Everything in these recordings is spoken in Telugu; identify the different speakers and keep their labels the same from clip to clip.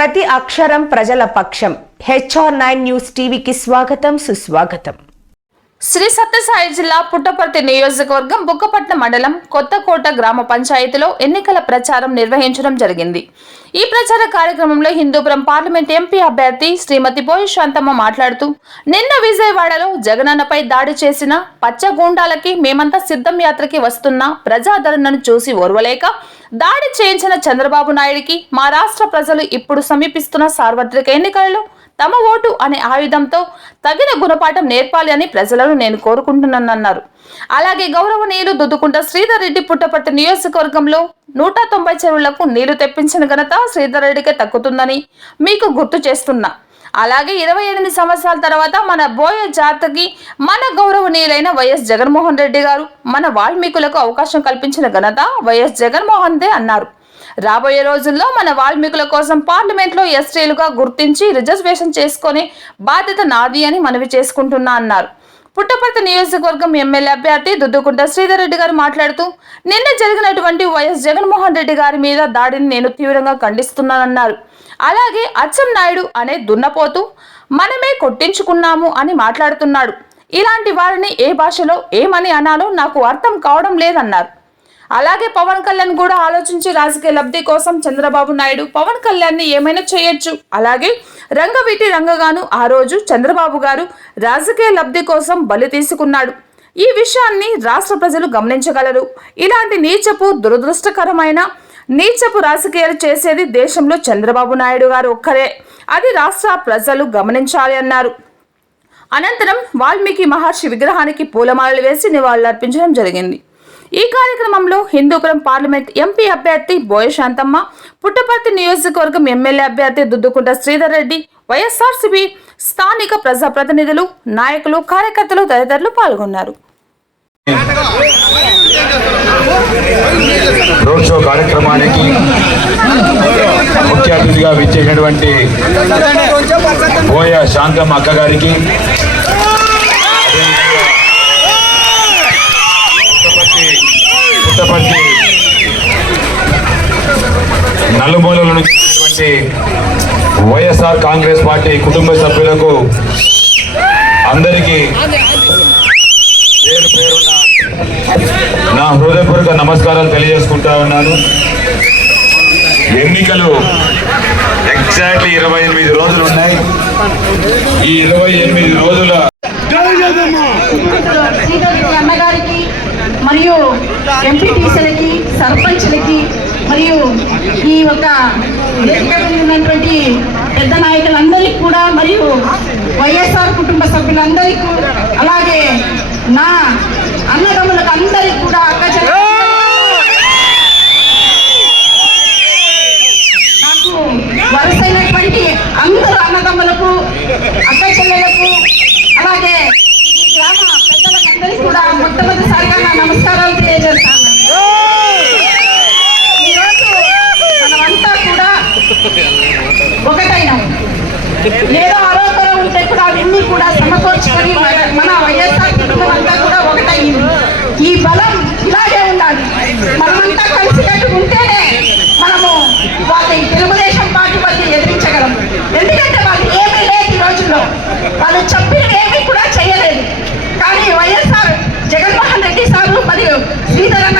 Speaker 1: ప్రతి అక్షరం ప్రజల పక్షం. హెచ్ఆర్ నైన్ న్యూస్ టీవీకి స్వాగతం సుస్వాగతం.
Speaker 2: శ్రీ సత్యసాయి జిల్లా పుట్టపర్తి నియోజకవర్గం బుక్కపట్నం మండలం కొత్తకోట గ్రామ పంచాయతీలో ఎన్నికల ప్రచారం నిర్వహించడం జరిగింది. ఈ ప్రచార కార్యక్రమంలో హిందూపురం పార్లమెంట్ ఎంపీ అభ్యర్థి శ్రీమతి బోయి శాంతమ్మ మాట్లాడుతూ నిన్న విజయవాడలో జగనన్నపై దాడి చేసిన పచ్చగూండాలకి మేమంతా సిద్ధం యాత్రకి వస్తున్న ప్రజాదరణను చూసి ఓర్వలేక దాడి చేయించిన చంద్రబాబు నాయుడికి మా రాష్ట్ర ప్రజలు ఇప్పుడు సమీపిస్తున్న సార్వత్రిక ఎన్నికలలో తమ ఓటు అనే ఆయుధంతో తగిన గుణపాఠం నేర్పాలి అని ప్రజలను నేను కోరుకుంటున్నానన్నారు. అలాగే గౌరవనీయులు దుద్దుకుంట శ్రీధర్ రెడ్డి పుట్టపర్తి నియోజకవర్గంలో నూట తొంభై చెరువులకు నీళ్ళు తెప్పించిన ఘనత శ్రీధర్ రెడ్డికే తగ్గుతుందని మీకు గుర్తు చేస్తున్నా. అలాగే ఇరవై ఎనిమిది సంవత్సరాల తర్వాత మన బోయ జాతకి మన గౌరవనీయులైన వైఎస్ జగన్మోహన్ రెడ్డి గారు మన వాల్మీకులకు అవకాశం కల్పించిన ఘనత వైఎస్ జగన్మోహన్ దే అన్నారు. రాబోయే రోజుల్లో మన వాల్మీకుల కోసం పార్లమెంట్లో ఎస్టీలుగా గుర్తించి రిజర్వేషన్ చేసుకునే బాధ్యత నాది అని మనవి చేసుకుంటున్నా అన్నారు. పుట్టపర్తి నియోజకవర్గం ఎమ్మెల్యే అభ్యర్థి దుద్దుకుంట శ్రీధర్ రెడ్డి గారు మాట్లాడుతూ నిన్న జరిగినటువంటి వైఎస్ జగన్మోహన్ రెడ్డి గారి మీద దాడిని నేను తీవ్రంగా ఖండిస్తున్నానన్నారు. అలాగే అచ్చం నాయుడు అనే దున్నపోతూ మనమే కొట్టించుకున్నాము అని మాట్లాడుతున్నాడు. ఇలాంటి వారిని ఏ భాషలో ఏమని అనాలో నాకు అర్థం కావడం లేదన్నారు. అలాగే పవన్ కళ్యాణ్ కూడా ఆలోచించి రాజకీయ లబ్ధి కోసం చంద్రబాబు నాయుడు పవన్ కళ్యాణ్ని ఏమైనా చేయొచ్చు. అలాగే రంగవీటి రంగగాను ఆ రోజు చంద్రబాబు గారు రాజకీయ లబ్ధి కోసం బలి తీసుకున్నాడు. ఈ విషయాన్ని రాష్ట్ర ప్రజలు గమనించగలరు. ఇలాంటి నీచపు దురదృష్టకరమైన నీచపు రాజకీయాలు చేసేది దేశంలో చంద్రబాబు నాయుడు గారు ఒక్కరే. అది రాష్ట్ర ప్రజలు గమనించాలి అన్నారు. అనంతరం వాల్మీకి మహర్షి విగ్రహానికి పూలమాలలు వేసి నివాళులర్పించడం జరిగింది. ఈ కార్యక్రమంలో హిందూపురం పార్లమెంట్ ఎంపీ అభ్యర్థి బోయ శాంతమ్మ పుట్టపర్తి నియోజకవర్గం ఎమ్మెల్యే అభ్యర్థి దుద్దుకుంట శ్రీధర్ రెడ్డి వైఎస్ఆర్సీపీ స్థానిక ప్రజాప్రతినిధులు నాయకులు కార్యకర్తలు తదితరులు పాల్గొన్నారు.
Speaker 3: రోడ్ షో కార్యక్రమానికి ముఖ్య అతిథిగా విచ్చేసినటువంటి బోయ శాంతమ్మ అక్క గారికి పుట్టపర్తి పుట్టపర్తి నలుమూలల నుంచి వైఎస్ఆర్ కాంగ్రెస్ పార్టీ కుటుంబ సభ్యులకు అందరికీ పేరు పేరున నా హృదయపూర్వక నమస్కారాలు తెలియజేసుకుంటా ఉన్నాను. ఎన్నికలు ఎగ్జాక్ట్లీ ఇరవై ఎనిమిది రోజులు ఉన్నాయి. ఈ ఇరవై ఎనిమిది రోజుల
Speaker 4: అన్నగారికి మరియు ఎంపీటీసీలకి సర్పంచ్లకి మరియు ఈ యొక్క వేదిక మీద ఉన్నటువంటి పెద్ద నాయకులందరికీ కూడా మరియు వైఎస్ఆర్ కుటుంబ సభ్యులందరికీ కూడా, అలాగే నా అన్నదమ్ములకు అందరికీ కూడా అక్క నాకు వరుసైనటువంటి అందరు అన్నదమ్ములకు అక్క చెల్లెలకు అలాగే ఈ గ్రామ పెద్దలకు అందరికీ కూడా మొట్టమొదటిసారిగా నా నమస్కారాలు తెలియజేస్తాను ఈరోజు మనమంతా కూడా ఒకటైనాం ఏదో ఆరోపణ ఉంటే కూడా అవన్నీ కూడా సమకూర్చుకొని మన- మన వైఎస్ఆర్ కుటుంబం అంతా కూడా ఒకటైంది ఈ బలం ఇలాగే ఉండాలి మనమంతా కలిసికట్టు ఉంటేనే మనము వాళ్ళ ఈ తెలుగుదేశం పార్టీ వాళ్ళని ఎదిరించగలం ఎందుకంటే వాళ్ళు ఏమీ లేదు ఈ రోజుల్లో వాళ్ళు చెప్పినవి ఏమీ కూడా చేయలేదు కానీ వైఎస్ఆర్ జగన్మోహన్ రెడ్డి సారు మరియు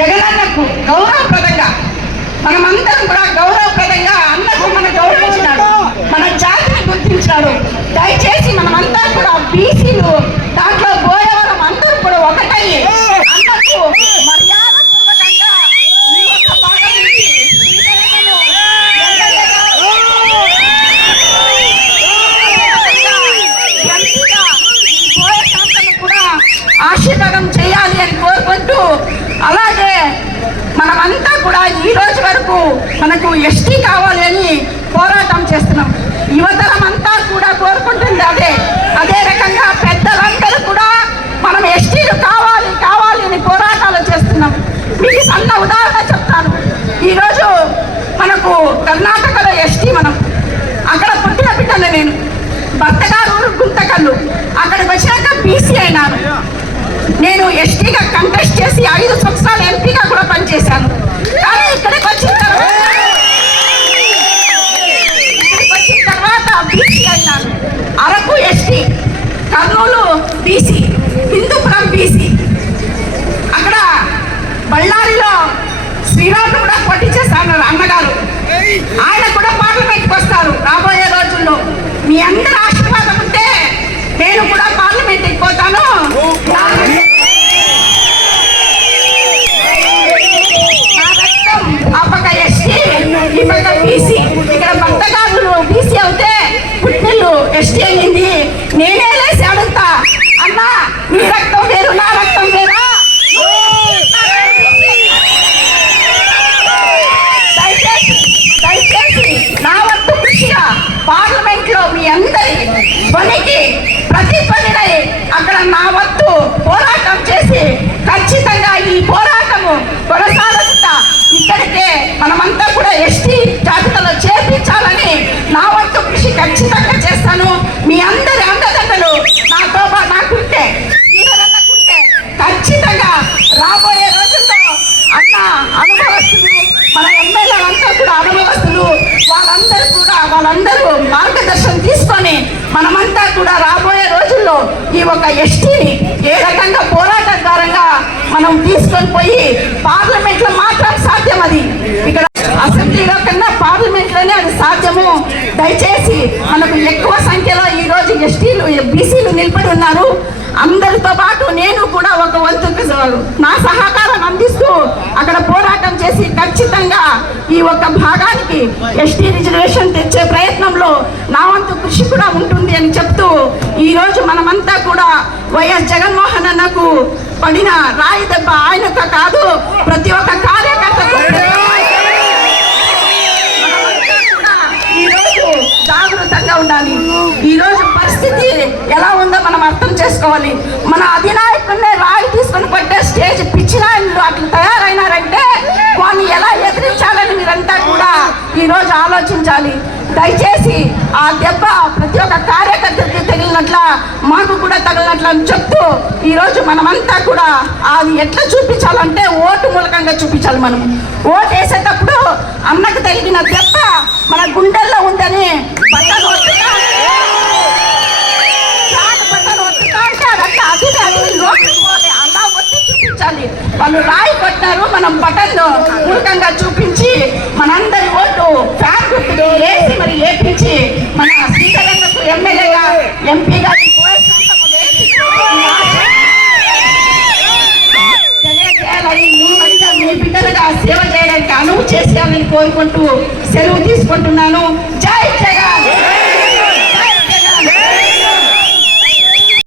Speaker 4: జగనన్నకు గౌరవప్రదంగా మనమందరం కూడా గౌరవప్రదంగా అన్నకు మన గౌరవించినాడు మన జాతిని గుర్తించినాడు దయచేసి మనమంతా కూడా బీసీలు మనకు ఎస్టీ కావాలి అని పోరాటం చేస్తున్నాం. యువతరం అంతా కూడా కోరుకుంటుంది అదే. అదే రకంగా పెద్దలందరూ కూడా మనం ఎస్టీలు కావాలి కావాలి అని పోరాటాలు చేస్తున్నాం. మీకు సన్న ఉదాహరణ చెప్తాను. ఈరోజు మనకు కర్ణాటకలో ఎస్టీ మనం. అక్కడ పుట్టిన బిడ్డలు నేను. భర్త గారు గుంతకల్లు. అక్కడికి వచ్చాక బీసీ అయినాను. నేను ఎస్టీగా కంటెస్ట్ చేసి ఐదు సంవత్సరాలు ఎంపీగా కూడా పనిచేశాను. కానీ ఇక్కడికి వచ్చిన తర్వాత ఇక్కడికి వచ్చిన తర్వాత బీసీ అయినాను Araku ST Kurnool BC Hindupuram BC. అక్కడ బళ్ళారిలో శ్రీరాములు కూడా పోటీ అన్నగారు. ఆయన కూడా పార్లమెంట్కి వస్తారు రాబోయే రోజుల్లో. మీ అందరూ Paniki! తీసుకొని మనమంతా కూడా రాబోయే రోజుల్లో ఈ ఒక ఎస్టీని ఏ రకంగా పోరాట ద్వారంగా మనం తీసుకొని పోయి పార్లమెంట్లో మాత్రం సాధ్యం అది. అసెంబ్లీలో కన్నా పార్లమెంట్లోనే అది సాధ్యము. దయచేసి మనకు ఎక్కువ సంఖ్యలో ఈ రోజు ఎస్టీలు బీసీలు నిలబడి ఉన్నారు. అందరితో పాటు నేను కూడా ఒక వంతు నా సహకారం అందిస్తూ అక్కడ పోరాటం చేసి ఖచ్చితంగా ఈ ఒక్క భాగానికి ఎస్టీ రిజర్వేషన్ తెచ్చే ప్రయత్నంలో నా వంతు కృషి కూడా ఉంటుంది అని చెప్తూ ఈ రోజు మనమంతా కూడా వైఎస్ జగన్మోహన్ అన్నకు పడిన రాయి దెబ్బ ఆయనక కాదు ప్రతి ఒక్క కార్యకర్తకు జాగృతంగా ఉండాలి. ఈ రోజు పరిస్థితి ఎలా ఉందో మనం అర్థం చేసుకోవాలి. మన అధినాయకుడినే రాయి తీసుకొని పట్టే స్టేజ్ పిచ్చినాయకులు అట్లా తయారైనారంటే వాళ్ళని ఎలా ఎదిరించాలని మీరంతా కూడా ఈరోజు ఆలోచించాలి. దయచేసి ఆ దెబ్బ ప్రతి ఒక్క కార్యకర్తకి తగిలినట్ల మాకు కూడా తగిలినట్లు అని చెప్తూ ఈరోజు మనమంతా కూడా అది ఎట్లా చూపించాలంటే ఓటు మూలకంగా చూపించాలి మనం. ఓటు వేసేటప్పుడు అన్నకు తగిలిన దెబ్బ మన గుండెల్లో ఉందని వాళ్ళు రాయి కొట్టారు మనం బటన్లు మూలకంగా చూపించి మనందరి ఓటు ఫ్యాన్ గుర్తుకు వేసి మరి వేపించి మన శ్రీకరణకు ఎమ్మెల్యేగా ఎంపీగా మీ బిడ్డలుగా సేవ చేయడానికి అనువు చేసేయాలని కోరుకుంటూ సెలవు తీసుకుంటున్నాను.